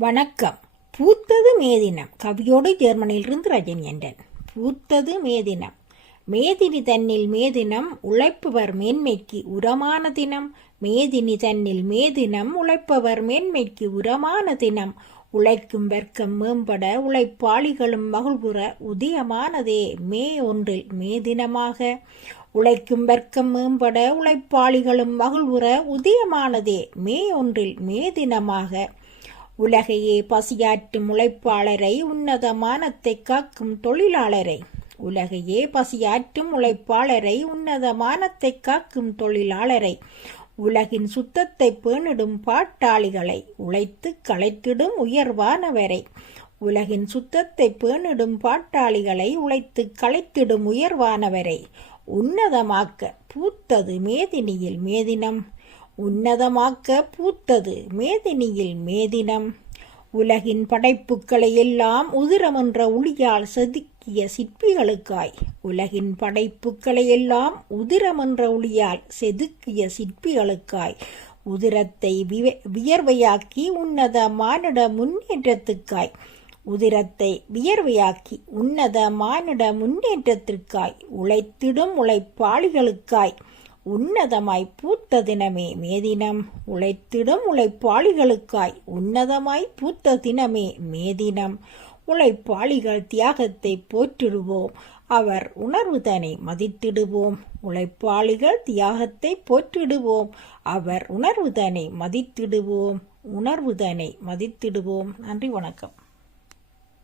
வணக்கம். பூத்தது மேதினம் கவியோடு ஜெர்மனியிலிருந்து ரஜனியண்டன் பூத்தது மேதினம் மேதினி தன்னில் மேதினம் உழைப்பவர் மேன்மைக்கு உரமான தினம். மேதினி தன்னில் மேதினம் உழைப்பவர் மேன்மைக்கு உரமான தினம். உழைக்கும் வர்க்கம் மேம்பட உழைப்பாளிகளும் மகிழ்வுற உதயமானதே மே ஒன்றில் மேதினமாக உழைக்கும் வர்க்கம் மேம்பட உழைப்பாளிகளும் மகிழ்வுற உதயமானதே மே ஒன்றில் மேதினமாக உலகையே பசியாற்றும் உழைப்பாளரை உன்னதமானத்தை காக்கும் தொழிலாளரை. உலகையே பசியாற்றும் உழைப்பாளரை உன்னதமானத்தை காக்கும் தொழிலாளரை. உலகின் சுத்தத்தை பேணிடும் பாட்டாளிகளை உழைத்து களைத்திடும் உயர்வானவரை. உலகின் சுத்தத்தை பேணிடும் பாட்டாளிகளை உழைத்து களைத்திடும் உயர்வானவரை. உன்னதமாக்க பூத்தது மேதினியில் மேதினம். உன்னதமாக்க பூத்தது மேதினியில் மேதினம். உலகின் படைப்புக்களை எல்லாம் உதிரமென்ற ஒளியால் செதுக்கிய சிற்பிகளுக்காய். உலகின் படைப்புக்களை எல்லாம் உதிரமென்ற ஒளியால் செதுக்கிய சிற்பிகளுக்காய். உதிரத்தை வியர்வையாக்கி உன்னத மானிட முன்னேற்றத்துக்காய். உதிரத்தை வியர்வையாக்கி உன்னத மானிட முன்னேற்றத்திற்காய். உழைத்திடும் உழைப்பாளிகளுக்காய். உன்னதமாய் பூத்த தினமே மேதினம் உழைத்திடும் உழைப்பாளிகளுக்காய் உன்னதமாய் பூத்த தினமே மேதினம் உழைப்பாளிகள் தியாகத்தை போற்றிடுவோம். அவர் உணர்வுதனை மதித்திடுவோம். உழைப்பாளிகள் தியாகத்தை போற்றிடுவோம். அவர் உணர்வுதனை மதித்திடுவோம். உணர்வுதனை மதித்திடுவோம். நன்றி வணக்கம்.